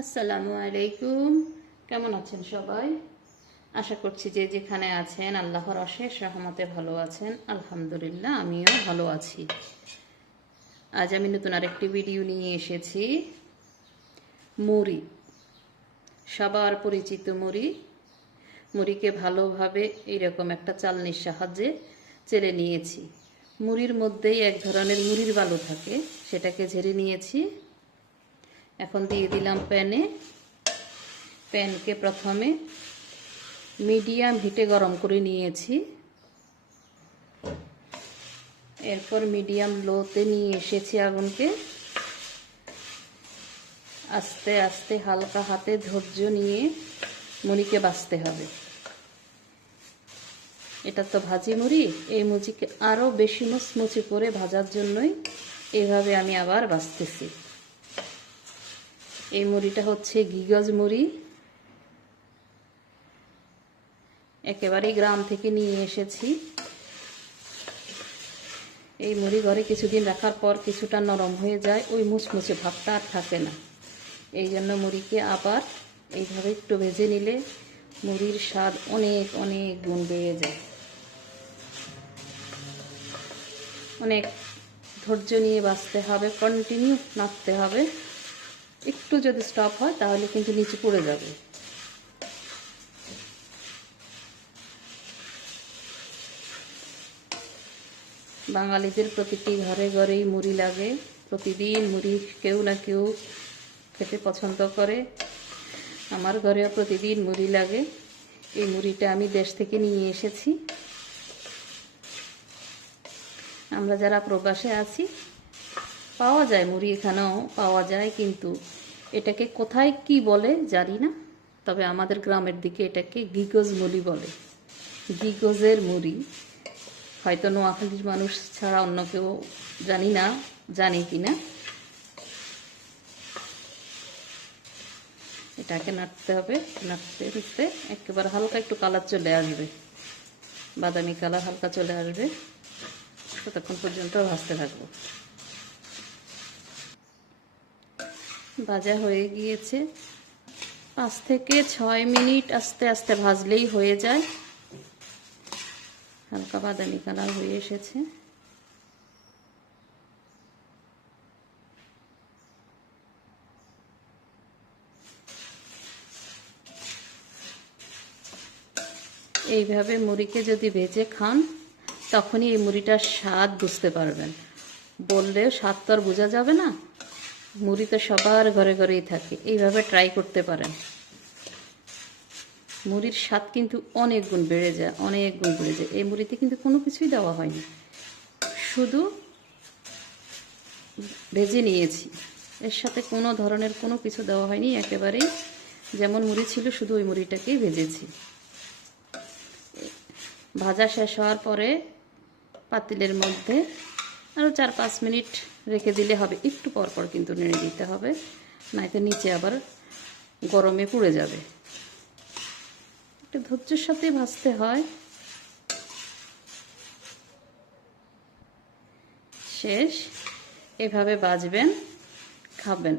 আসসালামু আলাইকুম। কেমন আছেন সবাই? আশা করছি যে যেখানে আছেন আল্লাহর অশেষ রহমতে ভালো আছেন। আলহামদুলিল্লাহ, আমিও ভালো আছি। আজ আমি নতুন আরেকটি ভিডিও নিয়ে এসেছি। মুড়ি, সবার পরিচিত মুড়ি। মুড়িকে ভালোভাবে এইরকম একটা চালনির সাহায্যে চেলে নিয়েছি। মুড়ির মধ্যেই এক ধরনের মুড়ির বালু থাকে, সেটাকে ঝেড়ে নিয়েছি। এখন দিয়ে দিলাম প্যানকে প্রথমে মিডিয়াম হিটে গরম করে নিয়েছি। এরপর মিডিয়াম লোতে নিয়ে এসেছি আগুনকে। আস্তে আস্তে হালকা হাতে ধৈর্য নিয়ে মুড়িকে ভাজতে হবে। এটা তো ভাজি মুড়ি, এই মুড়িকে আরও বেশি মুচমুচে করে ভাজার জন্যই এইভাবে আমি আবার ভাজতেছি। এই মুড়িটা হচ্ছে গিগজ মুড়ি, একেবারেই গ্রাম থেকে নিয়ে এসেছি। এই মুড়ি ঘরে কিছুদিন রাখার পর কিছুটা নরম হয়ে যায়, ওই মুচমুচে ভাবটা আর থাকে না। এই জন্য মুড়িকে আবার এইভাবে একটু ভেজে নিলে মুড়ির স্বাদ অনেক অনেক গুণ বেড়ে যায়। অনেক ধৈর্য নিয়ে ভাজতে হবে, কন্টিনিউ নাড়তে হবে। একটু যদি স্টপ হয় তাহলে কিন্তু নিচে পড়ে যাবে। বাঙালিদের প্রতিটি ঘরে ঘরেই মুড়ি লাগে। প্রতিদিন মুড়ি কেউ না কেউ খেতে পছন্দ করে। আমার ঘরেও প্রতিদিন মুড়ি লাগে। এই মুড়িটা আমি দেশ থেকে নিয়ে এসেছি। আমরা যারা প্রবাসে আছি পাওয়া যায় মুড়ি, এখানেও পাওয়া যায়, কিন্তু এটাকে কোথায় কি বলে জানি না। তবে আমাদের গ্রামের দিকে এটাকে গিগজ মুড়ি বলে। গিগজের মুড়ি হয়তো নোয়াখালীর মানুষ ছাড়া অন্য কেউ জানি না, জানে কি না। এটাকে নাড়তে হবে, নাড়তে নাড়তে একেবারে হালকা একটু কালার চলে আসবে, বাদামি কালার হালকা চলে আসবে। ততক্ষণ পর্যন্ত ভাজতে থাকবো। ভাজা হয়ে গিয়েছে, 5 থেকে 6 মিনিট আস্তে আস্তে ভাজলেই হয়ে যায়। হালকা বাদামি কালার হয়ে এসেছে। এইভাবে মুড়িকে যদি ভেজে খান তখনই এই মুড়িটার স্বাদ বুঝতে পারবেন। বললেও স্বাদ তো আর বোঝা যাবে না। মুড়ি তো সবার ঘরে ঘরেই থাকে, এইভাবে ট্রাই করতে পারেন। মুড়ির স্বাদ কিন্তু অনেক গুণ বেড়ে যায়, অনেক গুণ বেড়ে যায়। এই মুড়িতে কিন্তু কোনো কিছুই দেওয়া হয়নি, শুধু ভেজে নিয়েছি। এর সাথে কোনো ধরনের কোনো কিছু দেওয়া হয়নি, একেবারেই যেমন মুড়ি ছিল শুধু ওই মুড়িটাকেই ভেজেছি। ভাজা শেষ হওয়ার পরে পাতিলের মধ্যে আরও 4-5 মিনিট রেখে দিলে হবে। একটু পর পর কিন্তু নেড়ে দিতে হবে, নয়তো নিচে আবার গরমে পুড়ে যাবে। একটু ধৈর্যের সাথে ভাজতে হয়। শেষ। এভাবে ভাজবেন, খাবেন।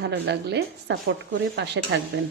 ভালো লাগলে সাপোর্ট করে পাশে থাকবেন।